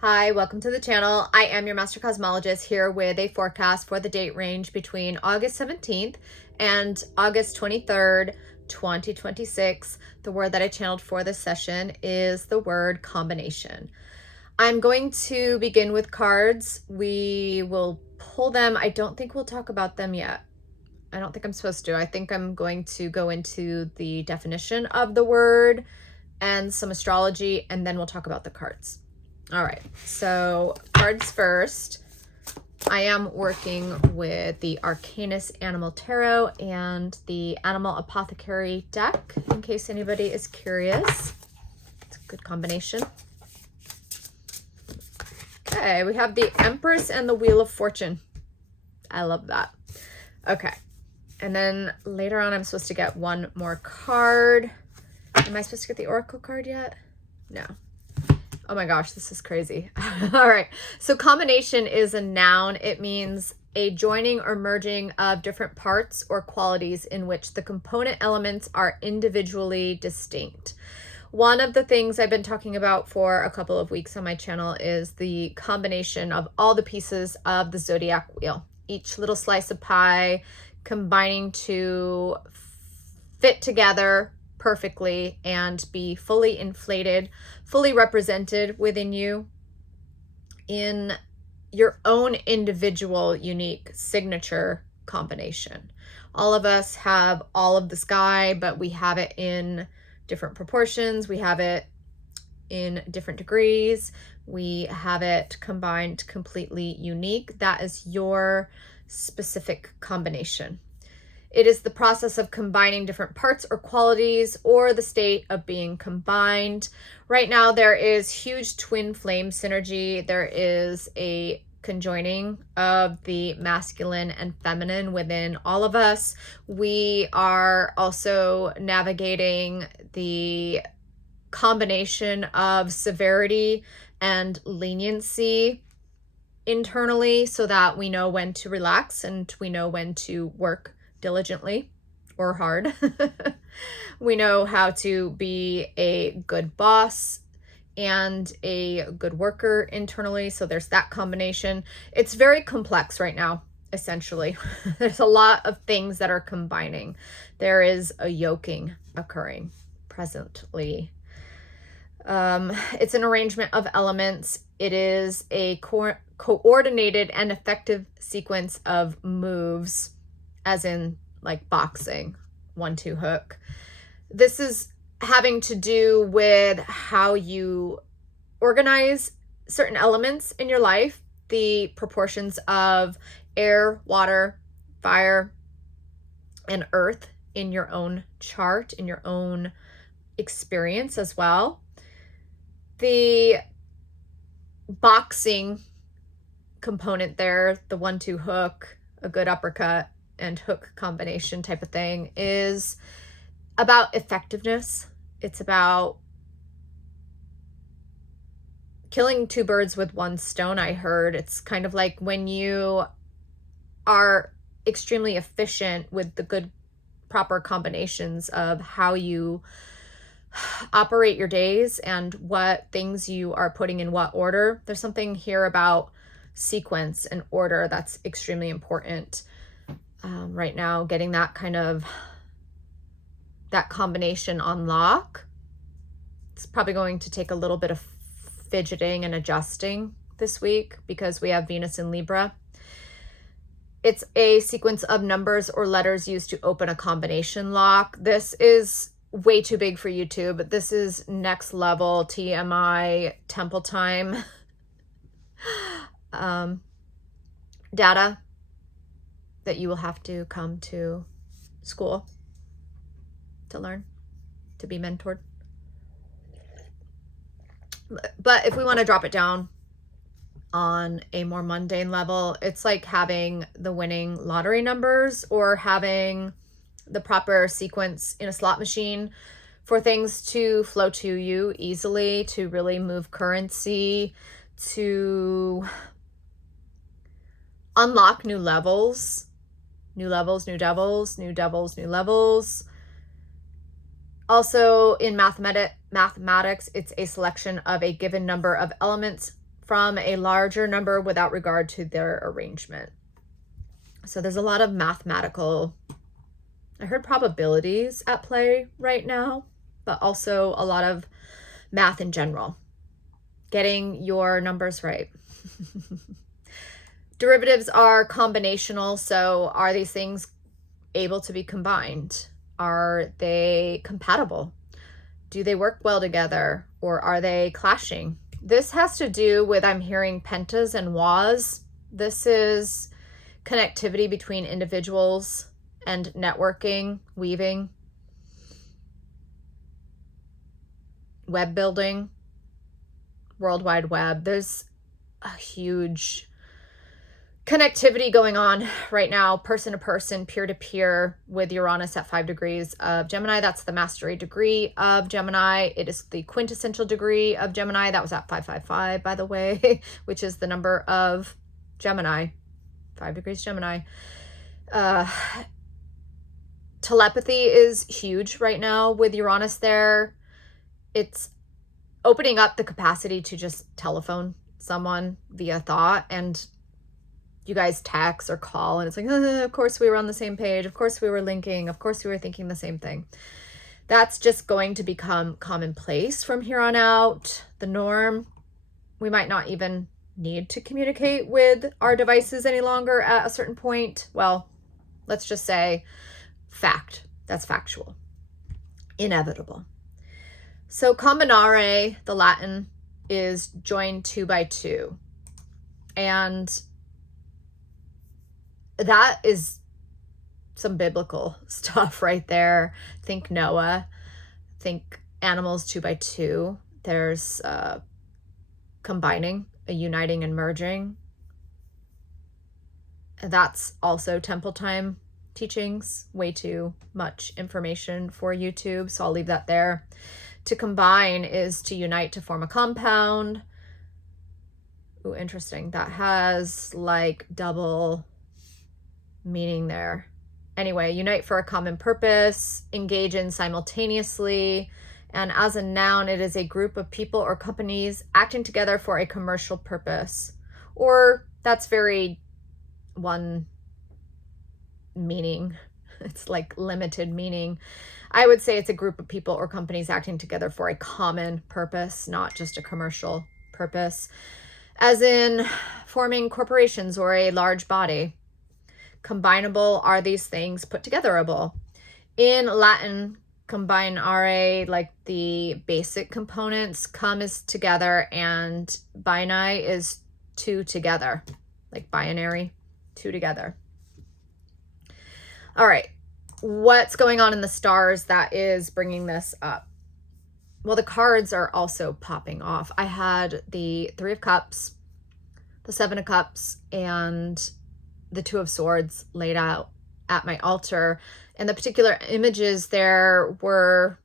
Hi, welcome to the channel. I am your master cosmologist here with a forecast for the date range between August 17th and August 23rd, 2026. The word that I channeled for this session is the word combination. I'm going to begin with cards. We will pull them. I don't think we'll talk about them yet. I don't think I'm supposed to. I think I'm going to go into the definition of the word and some astrology, and then we'll talk about the cards. All right, so cards first. I am working with the Arcanus Animal Tarot and the Animal Apothecary deck, in case anybody is curious. It's a good combination. Okay, we have the Empress and the Wheel of Fortune. I love that. Okay, and then later on I'm supposed to get one more card. Am I supposed to get the Oracle card yet? No. Oh my gosh, this is crazy. All right. So combination is a noun. It means a joining or merging of different parts or qualities in which the component elements are individually distinct. One of the things I've been talking about for a couple of weeks on my channel is the combination of all the pieces of the zodiac wheel. Each little slice of pie combining to fit together perfectly and be fully inflated, fully represented within you in your own individual unique signature combination. All of us have all of the sky, but we have it in different proportions. We have it in different degrees. We have it combined completely unique. That is your specific combination. It is the process of combining different parts or qualities or the state of being combined. Right now, there is huge twin flame synergy. There is a conjoining of the masculine and feminine within all of us. We are also navigating the combination of severity and leniency internally so that we know when to relax and we know when to work diligently or hard. We know how to be a good boss and a good worker internally. So there's that combination. It's very complex right now, essentially. There's a lot of things that are combining. There is a yoking occurring presently. It's an arrangement of elements. It is a coordinated and effective sequence of moves, as in like boxing, 1-2 hook. This is having to do with how you organize certain elements in your life, the proportions of air, water, fire, and earth in your own chart, in your own experience as well. The boxing component there, the 1-2 hook, a good uppercut and hook combination type of thing, is about effectiveness. It's about killing two birds with one stone, I heard. It's kind of like when you are extremely efficient with the good, proper combinations of how you operate your days and what things you are putting in what order. There's something here about sequence and order that's extremely important. Right now, getting that combination on lock. It's probably going to take a little bit of fidgeting and adjusting this week because we have Venus in Libra. It's a sequence of numbers or letters used to open a combination lock. This is way too big for YouTube, but this is next level TMI temple time data that you will have to come to school to learn, to be mentored. But if we want to drop it down on a more mundane level, it's like having the winning lottery numbers or having the proper sequence in a slot machine for things to flow to you easily, to really move currency, to unlock new levels, new devils, new levels. Also in mathematics, it's a selection of a given number of elements from a larger number without regard to their arrangement. So there's a lot of mathematical, I heard probabilities at play right now, but also a lot of math in general. Getting your numbers right. Derivatives are combinational, so are these things able to be combined? Are they compatible? Do they work well together, or are they clashing? This has to do with, I'm hearing pentas and was. This is connectivity between individuals and networking, weaving, web building, World Wide Web. There's a huge connectivity going on right now, person to person, peer to peer, with Uranus at 5 degrees of Gemini. That's the mastery degree of Gemini. It is the quintessential degree of Gemini. That was at 555, by the way, which is the number of Gemini, 5 degrees Gemini. Telepathy is huge right now with Uranus there. It's opening up the capacity to just telephone someone via thought, and you guys text or call, and it's like, of course we were on the same page. Of course we were linking. Of course we were thinking the same thing. That's just going to become commonplace from here on out, the norm. We might not even need to communicate with our devices any longer at a certain point. Well, let's just say fact. That's factual. Inevitable. So combinare, the Latin, is joined 2 by 2. And that is some biblical stuff right there. Think Noah, think animals 2 by 2. There's combining, a uniting and merging. And that's also temple time teachings. Way too much information for YouTube, so I'll leave that there. To combine is to unite to form a compound. Ooh, interesting. That has like double meaning there. Anyway, unite for a common purpose, engage in simultaneously, and as a noun, it is a group of people or companies acting together for a commercial purpose. Or that's very one meaning. It's like limited meaning. I would say it's a group of people or companies acting together for a common purpose, not just a commercial purpose, as in forming corporations or a large body. Combinable are these things put togetherable. In Latin, combinare, like the basic components, cum is together and bini is 2 together, like binary, 2 together. All right. What's going on in the stars that is bringing this up? Well, the cards are also popping off. I had the 3 of Cups, the 7 of Cups, and the 2 of Swords laid out at my altar. And the particular images there were,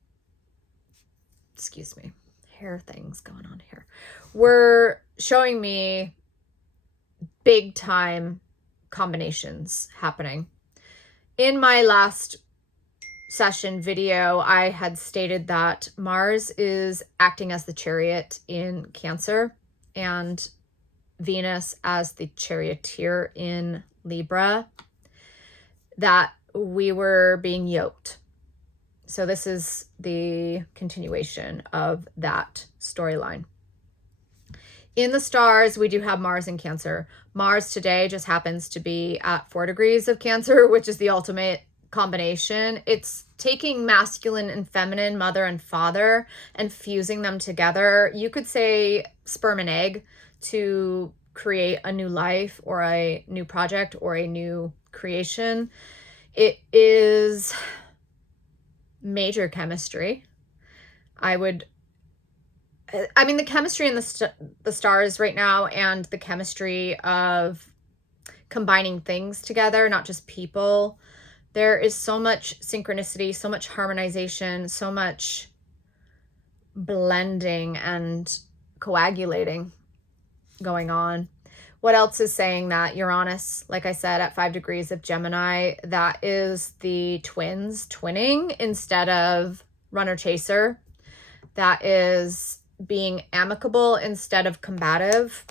excuse me, hair things going on here, were showing me big time combinations happening. In my last session video, I had stated that Mars is acting as the chariot in Cancer and Venus as the charioteer in Libra, that we were being yoked. So this is the continuation of that storyline. In the stars, we do have Mars in Cancer. Mars today just happens to be at 4 degrees of Cancer, which is the ultimate combination. It's taking masculine and feminine, mother and father, and fusing them together. You could say sperm and egg to create a new life or a new project or a new creation. It is major chemistry. The chemistry in the stars right now, and the chemistry of combining things together, not just people. There is so much synchronicity, so much harmonization, so much blending and coagulating going on. What else is saying that? Uranus, like I said, at 5 degrees of Gemini, that is the twins twinning instead of runner chaser. That is being amicable instead of combative.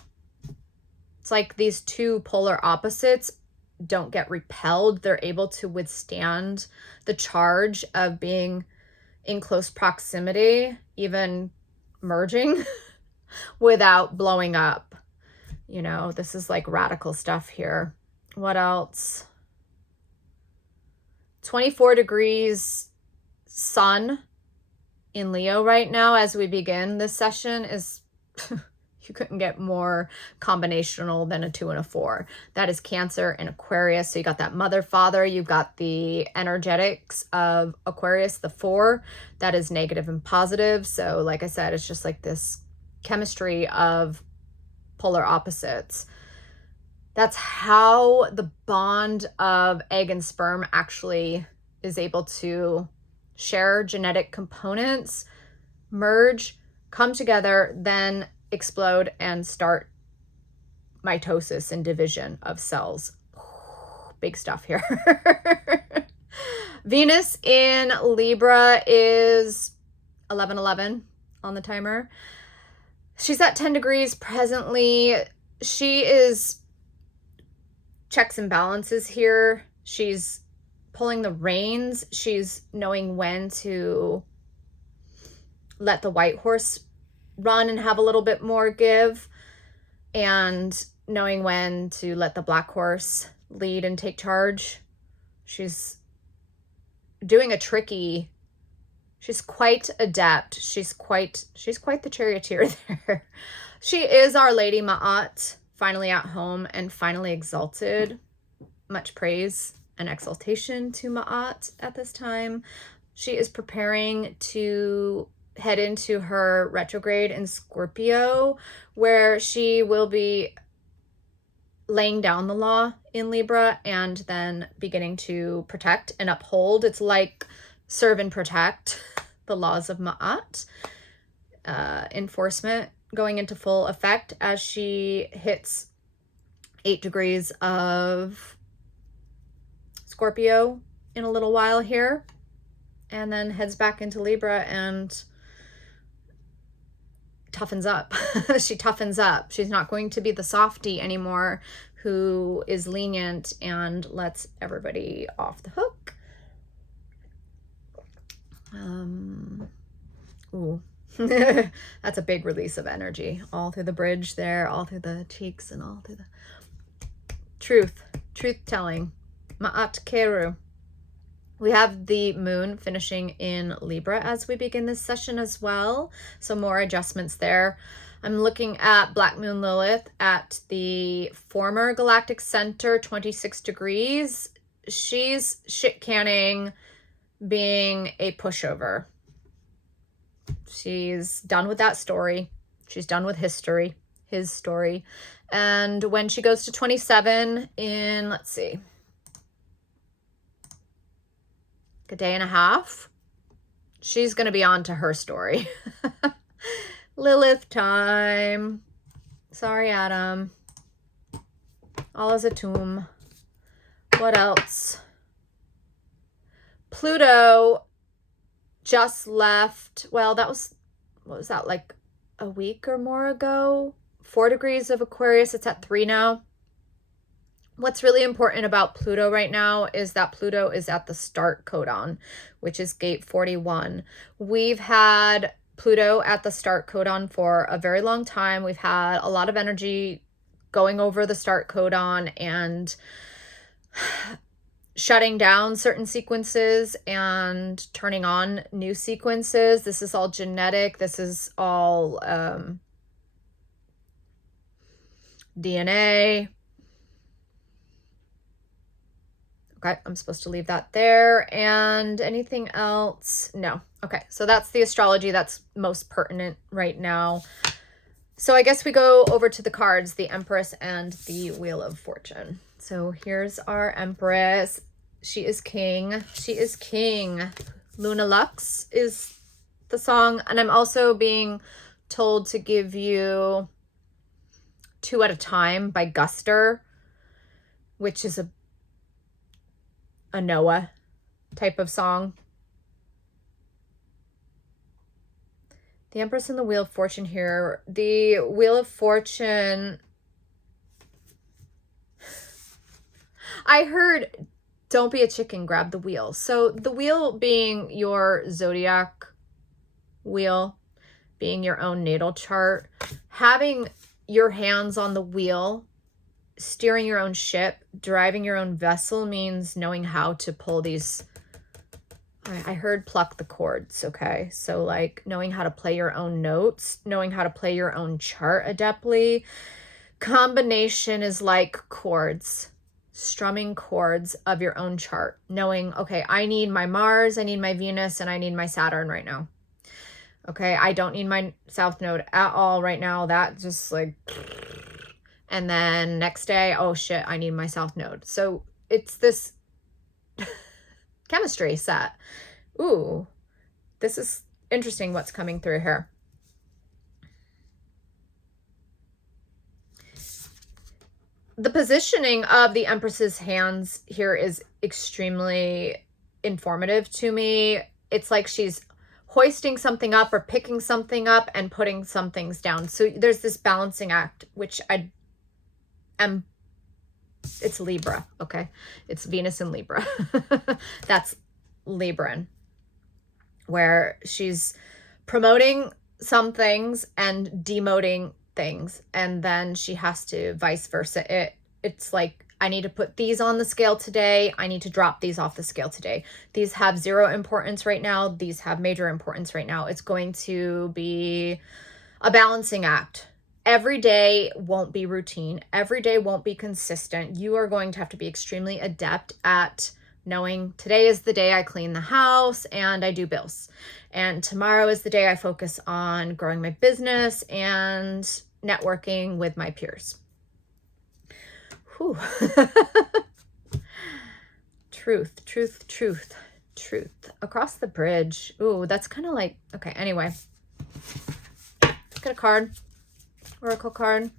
It's like these two polar opposites don't get repelled. They're able to withstand the charge of being in close proximity, even merging without blowing up. You know, this is like radical stuff here. What else? 24 degrees sun in Leo right now as we begin this session is you couldn't get more combinational than a 2 and a 4. That is Cancer and Aquarius. So you got that mother, father. You've got the energetics of Aquarius, the 4. That is negative and positive. So like I said, it's just like this chemistry of polar opposites. That's how the bond of egg and sperm actually is able to share genetic components, merge, come together, then explode and start mitosis and division of cells. Big stuff here. Venus in Libra is 11:11 on the timer. She's at 10 degrees presently. She is checks and balances here. She's pulling the reins. She's knowing when to let the white horse run and have a little bit more give, and knowing when to let the black horse lead and take charge. She's doing a tricky, she's quite adept. She's quite the charioteer there. She is Our Lady Ma'at, finally at home and finally exalted. Much praise and exaltation to Ma'at at this time. She is preparing to head into her retrograde in Scorpio, where she will be laying down the law in Libra and then beginning to protect and uphold. It's like serve and protect the laws of Ma'at. Enforcement going into full effect as she hits 8 degrees of Scorpio in a little while here, and then heads back into Libra and toughens up. She toughens up. She's not going to be the softie anymore who is lenient and lets everybody off the hook. Ooh. That's a big release of energy all through the bridge there, all through the cheeks, and all through the truth telling. Ma'at Keru. We have the moon finishing in Libra as we begin this session as well. So more adjustments there. I'm looking at Black Moon Lilith at the former galactic center, 26 degrees. She's shit canning being a pushover. She's done with that story. She's done with history, his story. And when she goes to 27 in, let's see, a day and a half, she's going to be on to her story. Lilith time. Sorry, Adam. All is a tomb. What else? Pluto just left. Well, that was, what was that, like a week or more ago? 4 degrees of Aquarius. It's at 3 now. What's really important about Pluto right now is that Pluto is at the start codon, which is gate 41. We've had Pluto at the start codon for a very long time. We've had a lot of energy going over the start codon and shutting down certain sequences and turning on new sequences. This is all genetic. This is all DNA. Okay, I'm supposed to leave that there. And anything else? No. Okay, so that's the astrology that's most pertinent right now. So I guess we go over to the cards, the Empress and the Wheel of Fortune. So here's our Empress. She is king. She is king. Luna Lux is the song. And I'm also being told to give you 2 at a Time by Guster, which is a Noah type of song. The Empress and the Wheel of Fortune here. The Wheel of Fortune, I heard, don't be a chicken, grab the wheel. So the wheel being your zodiac wheel, being your own natal chart, having your hands on the wheel, steering your own ship, driving your own vessel means knowing how to pull these. I heard pluck the chords, okay? So like knowing how to play your own notes, knowing how to play your own chart adeptly. Combination is like chords, strumming chords of your own chart, knowing, okay, I need my Mars, I need my Venus, and I need my Saturn right now. Okay, I don't need my South Node at all right now. That just like, and then next day, oh shit, I need my South Node. So it's this chemistry set. Ooh, this is interesting what's coming through here. The positioning of the Empress's hands here is extremely informative to me. It's like she's hoisting something up or picking something up and putting some things down. So there's this balancing act, which it's Libra, okay? It's Venus in Libra. That's Libran, where she's promoting some things and demoting things, and then she has to vice versa. It's like, I need to put these on the scale today. I need to drop these off the scale today. These have zero importance right now. These have major importance right now. It's going to be a balancing act. Every day won't be routine. Every day won't be consistent. You are going to have to be extremely adept at knowing today is the day I clean the house and I do bills. And tomorrow is the day I focus on growing my business and networking with my peers. Whew. Truth, truth, truth, truth. Across the bridge. Ooh, that's kind of like, okay, anyway. Let's get a card. Oracle card.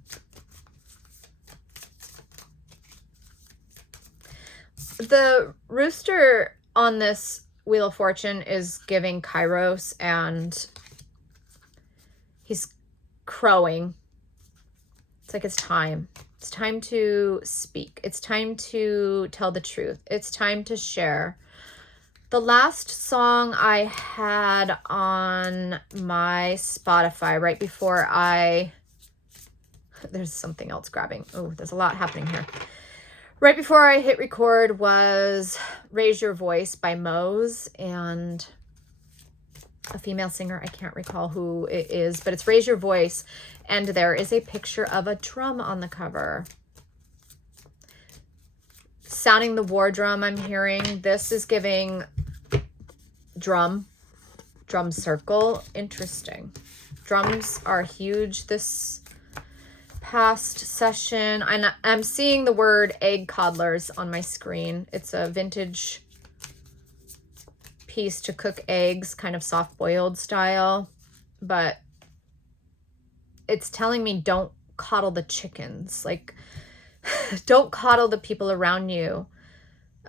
The rooster on this Wheel of Fortune is giving Kairos, and he's crowing. It's like it's time. It's time to speak. It's time to tell the truth. It's time to share. The last song I had on my Spotify right before there's something else grabbing. Oh, there's a lot happening here. Right before I hit record was Raise Your Voice by Mose and a female singer. I can't recall who it is, but it's Raise Your Voice. And there is a picture of a drum on the cover. Sounding the war drum, I'm hearing. This is giving drum circle. Interesting. Drums are huge this past session. I'm seeing the word egg coddlers on my screen. It's a vintage piece to cook eggs, kind of soft boiled style, but it's telling me don't coddle the chickens. Like, don't coddle the people around you.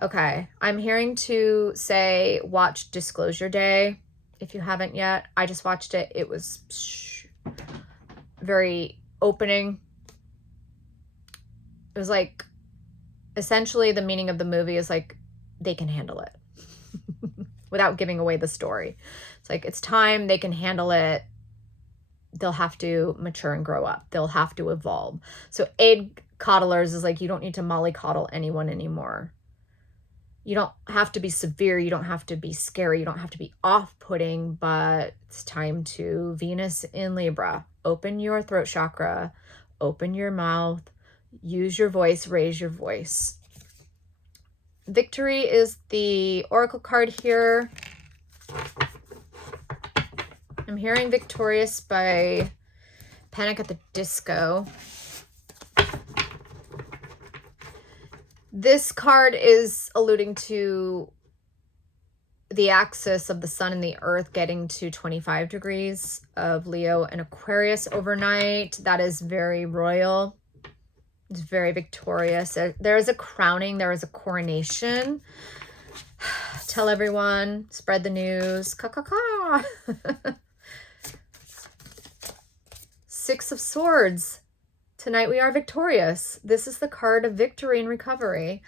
Okay, I'm hearing to say watch Disclosure Day if you haven't yet. I just watched it. It was very opening. It was like, essentially the meaning of the movie is like, they can handle it without giving away the story. It's like, it's time, they can handle it. They'll have to mature and grow up. They'll have to evolve. So egg coddlers is like, you don't need to mollycoddle anyone anymore. You don't have to be severe. You don't have to be scary. You don't have to be off-putting, but it's time to Venus in Libra. Open your throat chakra. Open your mouth. Use your voice. Raise your voice. Victory is the oracle card here. I'm hearing Victorious by Panic at the Disco. This card is alluding to the axis of the sun and the earth getting to 25 degrees of Leo and Aquarius overnight. That is very royal. It's very victorious. There is a crowning. There is a coronation. Tell everyone. Spread the news. Ka ka ka. Six of Swords. Tonight we are victorious. This is the card of victory and recovery.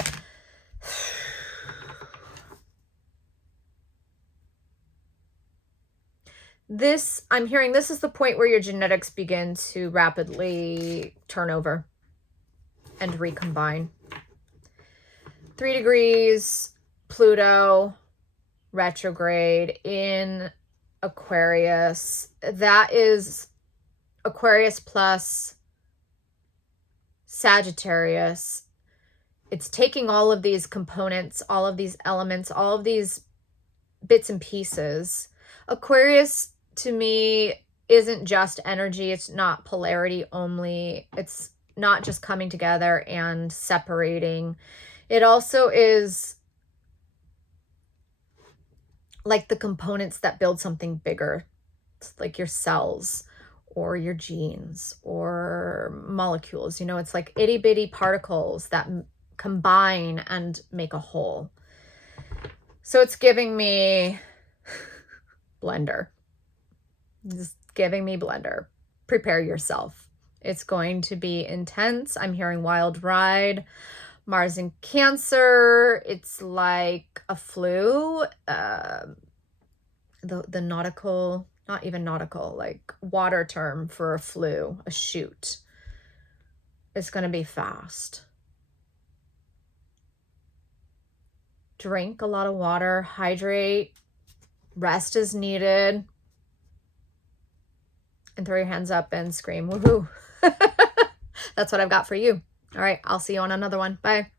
This, I'm hearing this is the point where your genetics begin to rapidly turn over and recombine. 3 degrees, Pluto, retrograde in Aquarius. That is Aquarius plus Sagittarius. It's taking all of these components, all of these elements, all of these bits and pieces. Aquarius, to me, isn't just energy. It's not polarity only. It's not just coming together and separating. It also is like the components that build something bigger. It's like your cells or your genes or molecules. You know, it's like itty bitty particles that combine and make a whole. So it's giving me blender. Just giving me blender. Prepare yourself. It's going to be intense. I'm hearing wild ride. Mars in Cancer. It's like a flu. The nautical, not even nautical, like water term for a flu, a shoot. It's going to be fast. Drink a lot of water, hydrate, rest is needed. And throw your hands up and scream, woohoo. That's what I've got for you. All right, I'll see you on another one. Bye.